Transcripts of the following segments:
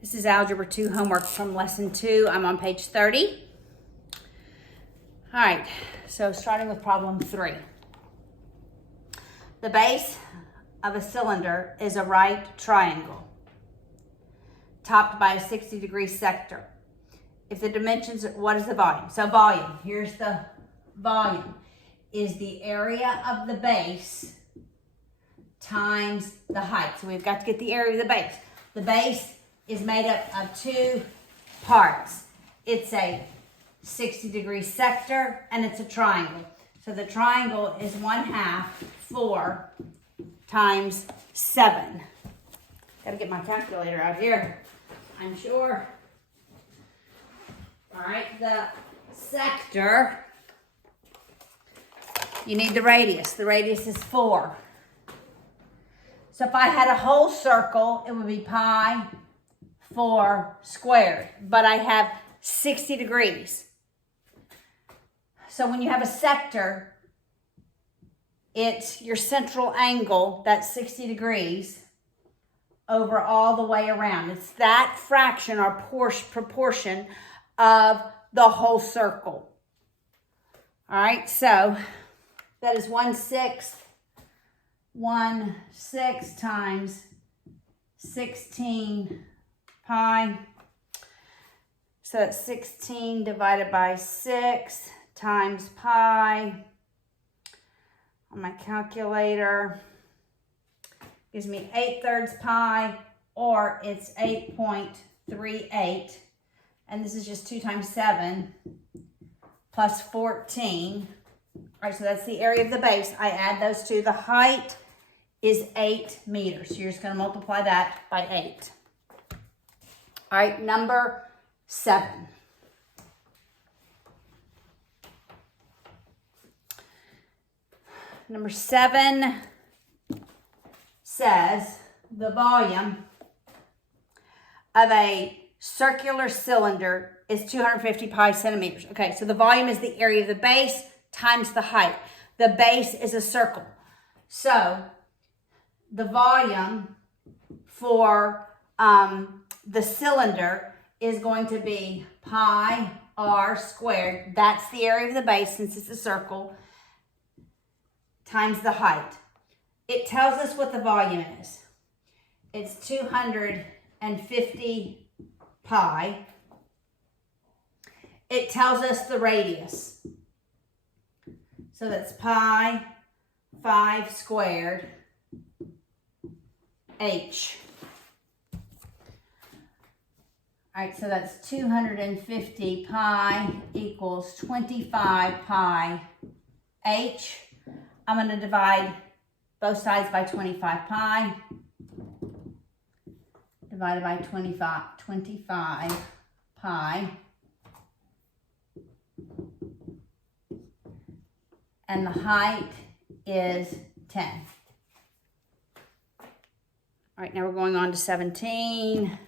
This is Algebra 2 homework from Lesson 2. I'm on page 30. All right, so starting with problem 3. The base of a cylinder is a right triangle, topped by a 60-degree sector. If the dimensions, what is the volume? So volume, here's the volume, is the area of the base times the height. So we've got to get the area of the base. The base is made up of two parts. It's a 60-degree sector and it's a triangle. So the triangle is 1/2 4 times 7. Gotta get my calculator out here, I'm sure. All right, the sector, you need the radius. The radius is 4. So if I had a whole circle, it would be pi 4 squared, but I have 60 degrees. So when you have a sector, it's your central angle, that's 60 degrees, over all the way around. It's that fraction or proportion of the whole circle. All right, so that is 1/6 times 16 pi. So that's 16 divided by 6 times pi on my calculator. Gives me 8/3 pi, or it's 8.38. And this is just 2 times 7 plus 14. All right, so that's the area of the base. I add those two. The height is 8 meters. So you're just going to multiply that by 8. All right, number 7. Number 7 says the volume of a circular cylinder is 250 pi centimeters. Okay, so the volume is the area of the base times the height. The base is a circle. So the volume for the cylinder is going to be pi r squared. That's the area of the base since it's a circle, times the height. It tells us what the volume is. It's 250 pi. It tells us the radius. So that's pi 5 squared h. All right, so that's 250 pi equals 25 pi h. I'm going to divide both sides by 25 pi. Divided by 25 pi. And the height is 10. All right, now we're going on to 17.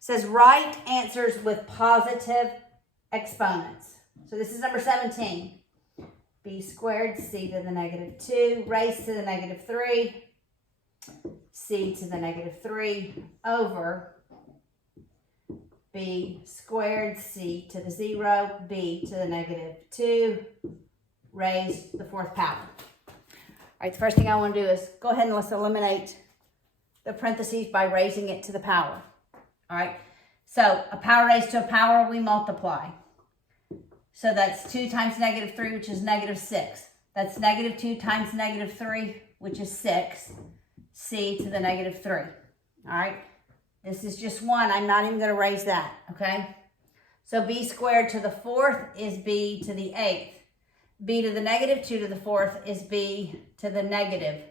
Says write answers with positive exponents. So this is number 17. B squared c to the negative 2 raised to the negative 3 c to the negative 3 over b squared c to the 0 b to the negative 2 raised to the 4th power. All right, the first thing I want to do is go ahead and let's eliminate the parentheses by raising it to the power. All right, so a power raised to a power, we multiply. So that's 2 times negative 3, which is negative 6. That's negative 2 times negative 3, which is 6, c to the negative 3. All right, this is just 1. I'm not even going to raise that, okay? So b squared to the 4th is b to the 8th. b to the negative 2 to the 4th is b to the negative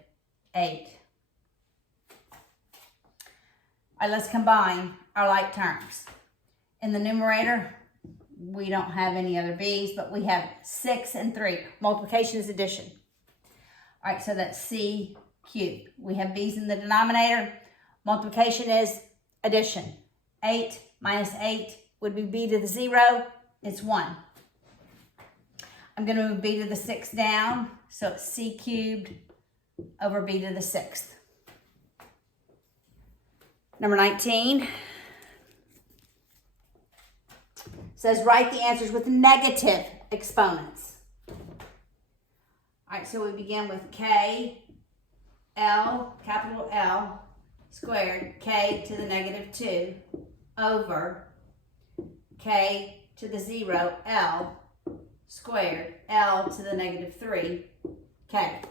8. All right, let's combine our like terms. In the numerator, we don't have any other b's, but we have 6 and 3. Multiplication is addition. All right, so that's c cubed. We have b's in the denominator. Multiplication is addition. 8 minus 8 would be b to the 0. It's 1. I'm going to move b to the 6th down, so it's c cubed over b to the 6th. Number 19 says write the answers with negative exponents. All right, so we begin with k, L, capital L, squared, k to the negative 2 over k to the 0, L, squared, L to the negative 3, k.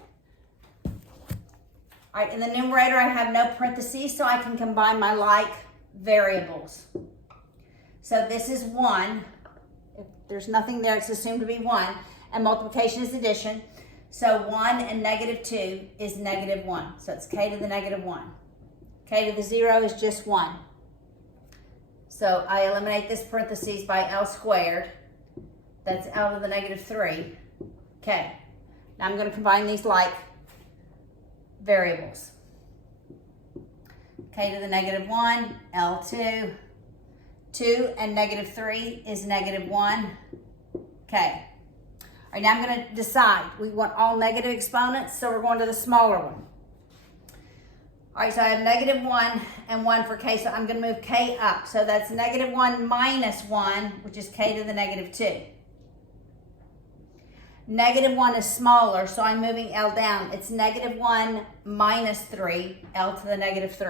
All right, in the numerator, I have no parentheses, so I can combine my like variables. So this is 1. If there's nothing there, it's assumed to be 1. And multiplication is addition. So 1 and negative 2 is negative 1. So it's k to the negative 1. K to the 0 is just 1. So I eliminate this parentheses by L squared. That's L to the negative 3. Okay. Now I'm going to combine these like variables. K to the negative 1, L2. 2 and negative 3 is negative 1. Okay. All right, now I'm going to decide. We want all negative exponents, so we're going to the smaller one. All right, so I have negative 1 and 1 for k, so I'm going to move k up. So that's negative 1 minus 1, which is k to the negative 2. Negative 1 is smaller, so I'm moving L down. It's negative 1 minus 3, L to the negative 3.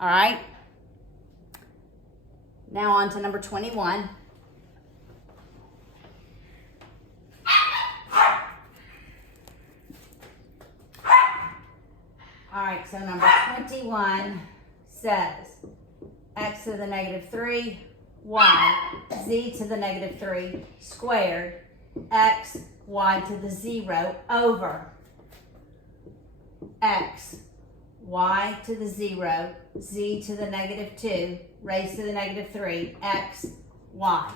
All right. Now on to number 21. All right, so number 21 says x to the negative 3, y, z to the negative 3 squared, x, y to the 0 over x, y to the 0, z to the negative 2, raised to the negative 3, x, y.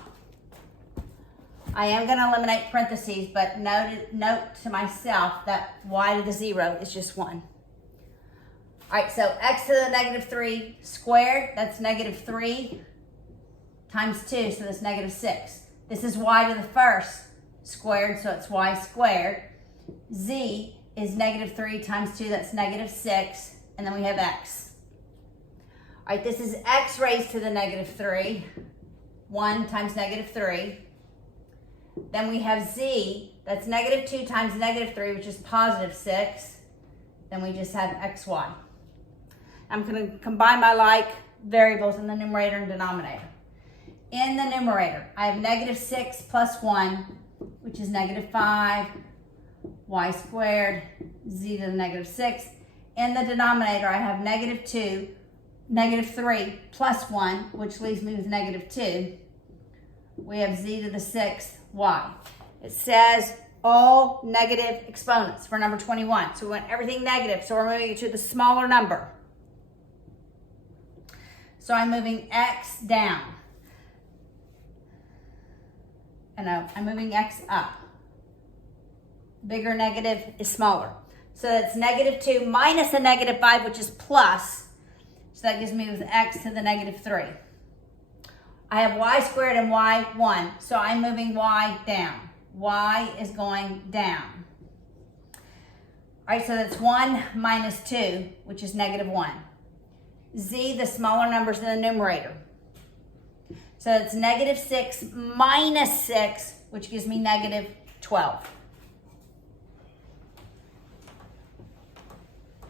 I am going to eliminate parentheses, but note to myself that y to the 0 is just 1. All right, so x to the negative 3 squared, that's negative 3 times 2, so that's negative 6. This is y to the first squared, so it's y squared. Z is negative 3 times 2, that's negative 6, and then we have x. All right, this is x raised to the negative 3, 1 times negative 3. Then we have z, that's negative 2 times negative 3, which is positive 6. Then we just have xy. I'm going to combine my like variables in the numerator and denominator. In the numerator, I have negative 6 plus 1, which is negative 5, y squared, z to the negative 6. In the denominator, I have negative 2, negative 3 plus 1, which leaves me with negative 2. We have z to the 6th, y. It says all negative exponents for number 21. So we want everything negative, so we're moving it to the smaller number. So I'm moving x down. No, I'm moving x up. Bigger negative is smaller. So that's negative 2 minus a negative 5, which is plus. So that gives me with x to the negative 3. I have y squared and y 1. So I'm moving y down. Y is going down. All right, so that's 1 minus 2, which is negative 1. Z, the smaller numbers in the numerator. So it's negative 6 minus 6, which gives me negative 12.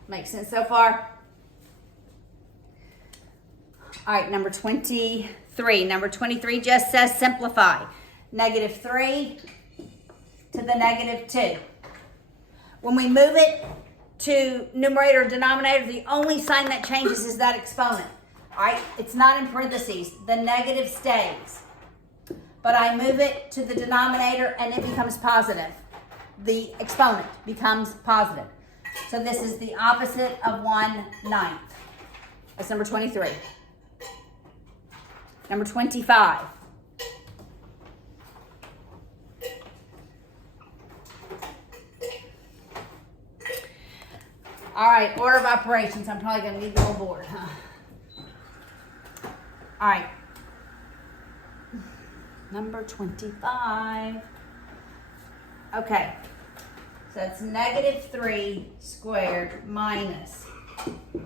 Makes sense so far? All right, number 23. Number 23 just says simplify. Negative 3 to the negative 2. When we move it to numerator or denominator, the only sign that changes is that exponent. All right, it's not in parentheses. The negative stays. But I move it to the denominator and it becomes positive. The exponent becomes positive. So this is the opposite of 1/9. That's number 23. Number 25. All right, order of operations. I'm probably going to need the whole board, huh? All right. Number 25. Okay, so it's negative 3 squared minus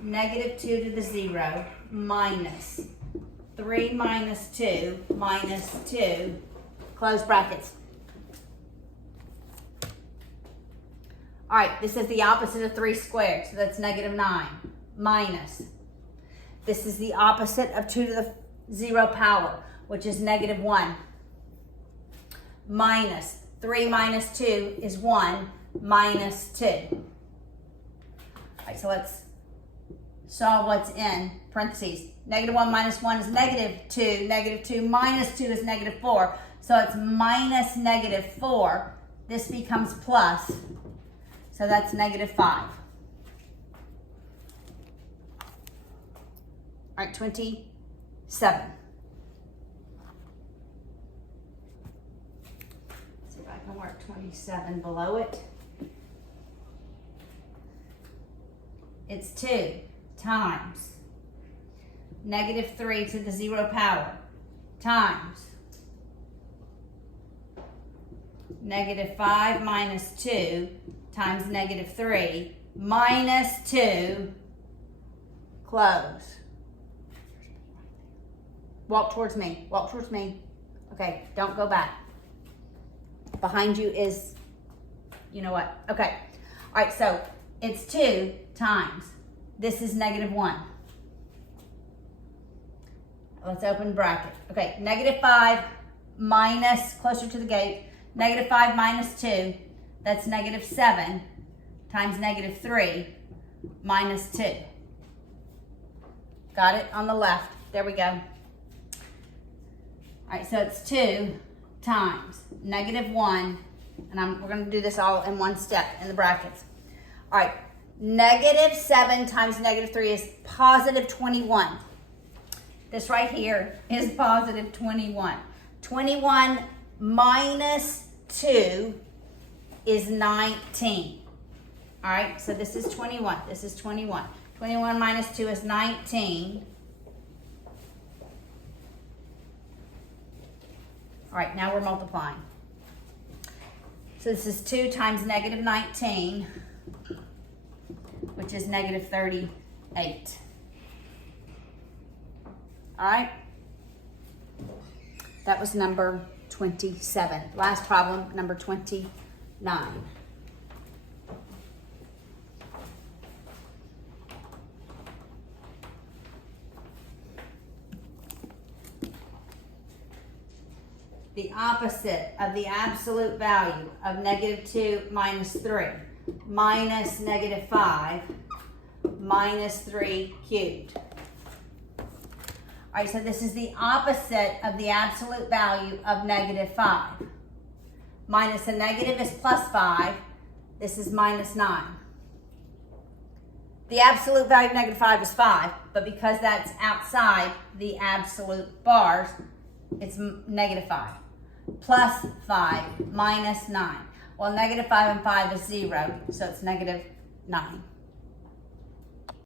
negative 2 to the 0 minus 3 minus 2 minus 2, close brackets. All right, this is the opposite of 3 squared, so that's negative 9 minus. This is the opposite of 2 to the 0 power, which is negative 1, minus 3 minus 2 is 1 minus 2. All right, so let's solve what's in parentheses. Negative 1 minus 1 is negative 2. Negative 2 minus 2 is negative 4. So it's minus negative 4. This becomes plus. So that's negative 5. All right, 27. See if I can work 27 below it. It's 2 times negative 3 to the 0 power times negative 5 minus 2 times negative 3 minus 2, close. Walk towards me, walk towards me. Okay, don't go back. Behind you is, you know what? Okay, all right, so it's 2 times, this is negative 1. Let's open bracket. Okay, negative 5 minus, closer to the gate, negative 5 minus 2, that's negative 7 times negative 3 minus 2. Got it on the left. There we go. All right, so it's 2 times negative 1, and we're going to do this all in one step in the brackets. All right, negative 7 times negative 3 is positive 21. This right here is positive 21. 21 minus 2 is 19. All right, so this is 21. This is 21. 21 minus 2 is 19. All right, now we're multiplying. So this is 2 times negative 19, which is negative 38. All right, that was number 27. Last problem, number 29. The opposite of the absolute value of negative 2 minus 3 minus negative 5 minus 3 cubed. All right, so this is the opposite of the absolute value of negative 5. Minus a negative is plus 5. This is minus 9. The absolute value of negative 5 is 5, but because that's outside the absolute bars, it's negative 5. Plus 5 minus 9. Well, negative 5 and 5 is 0, so it's negative 9.